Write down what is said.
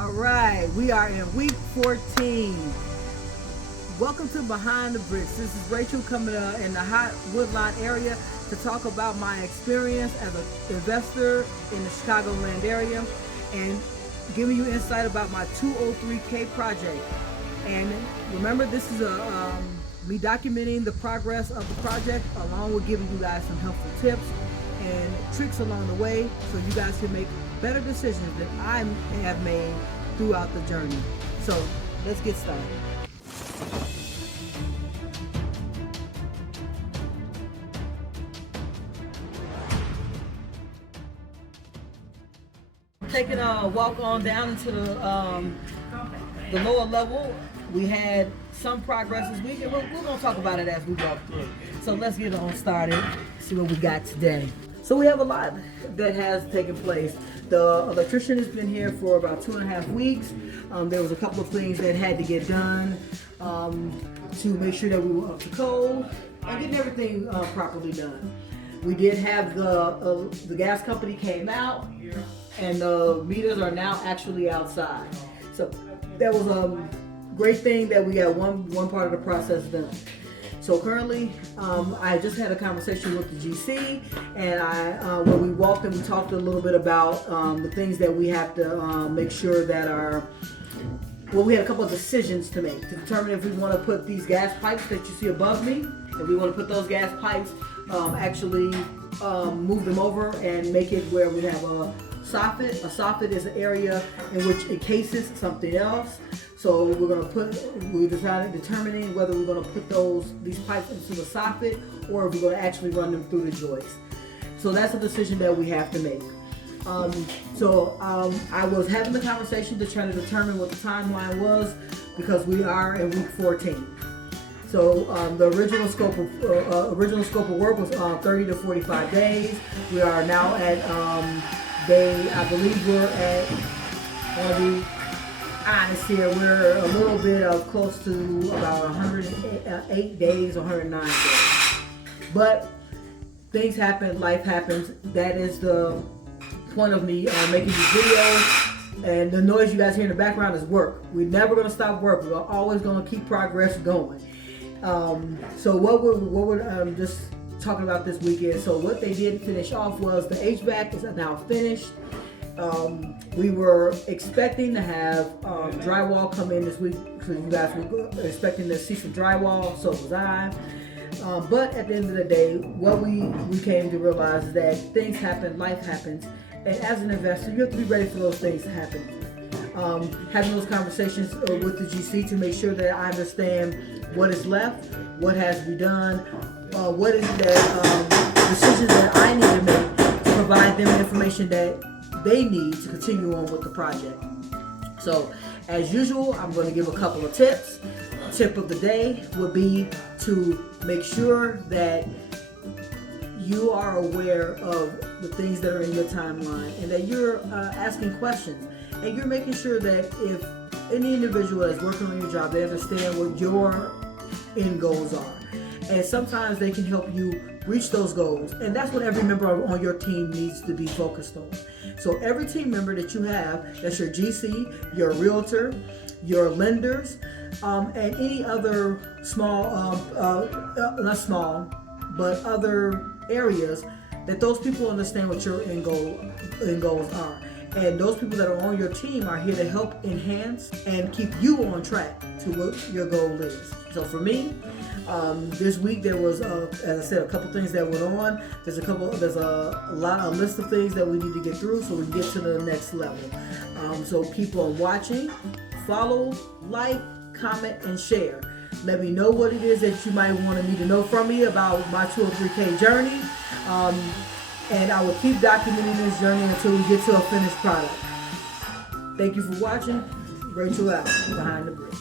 All right, we are in week 14. Welcome to Behind the Bricks. This is Rachel coming in the hot Woodlawn area to talk about my experience as an investor in the Chicagoland area and giving you insight about my 203K project. And remember, this is me documenting the progress of the project along with giving you guys some helpful tips and tricks along the way so you guys can make better decisions than I have made throughout the journey. So let's get started. Taking a walk on down into the lower level. We had some progress this week, and we're going to talk about it as we walk through. So let's get on started, see what we got today. So we have a lot that has taken place. The electrician has been here for about 2.5 weeks. There was a couple of things that had to get done to make sure that we were up to code and getting everything properly done. We did have the gas company came out, and the meters are now actually outside. So that was a great thing that we got one part of the process done. So currently, I just had a conversation with the GC, and when we walked and we talked a little bit about the things that we have to make sure that are, well, we had a couple of decisions to make to determine if we want to put these gas pipes that you see above me, if we want to put those gas pipes, actually move them over and make it where we have a soffit. A soffit is an area in which encases something else. So we're determining whether we're going to put these pipes into the soffit or if we're going to actually run them through the joist. So that's a decision that we have to make. I was having the conversation to try to determine what the timeline was because we are in week 14. So the original scope of work was 30 to 45 days. We are now at I believe we're at, I'll be honest here, we're a little bit of close to about 108 days, 109 days. But things happen, life happens. That is the point of me making these videos. And the noise you guys hear in the background is work. We're never going to stop work. We're always going to keep progress going. So what we're just talking about this weekend. So what they did finish off was the HVAC is now finished. We were expecting to have drywall come in this week, so you guys were expecting to see some drywall, so was I. But at the end of the day, what we came to realize is that things happen, life happens, and as an investor, you have to be ready for those things to happen. Having those conversations with the GC to make sure that I understand what is left, what has to be done, what is that decisions that I need to make to provide them information that they need to continue on with the project. So as usual, I'm going to give a couple of tips. Tip of the day would be to make sure that you are aware of the things that are in your timeline and that you're asking questions and you're making sure that if any individual that's working on your job, they understand what your end goals are. And sometimes they can help you reach those goals. And that's what every member on your team needs to be focused on. So every team member that you have, that's your GC, your realtor, your lenders, and any other small, not small, but other areas, that those people understand what your end goals are. And those people that are on your team are here to help enhance and keep you on track to what your goal is. So for me, this week there was, as I said, a couple things that went on. There's a list of things that we need to get through so we can get to the next level. So keep on watching, follow, like, comment, and share. Let me know what it is that you might want me to know from me about my 203K journey. And I will keep documenting this journey until we get to a finished product. Thank you for watching. Rachel out, Behind the Bricks.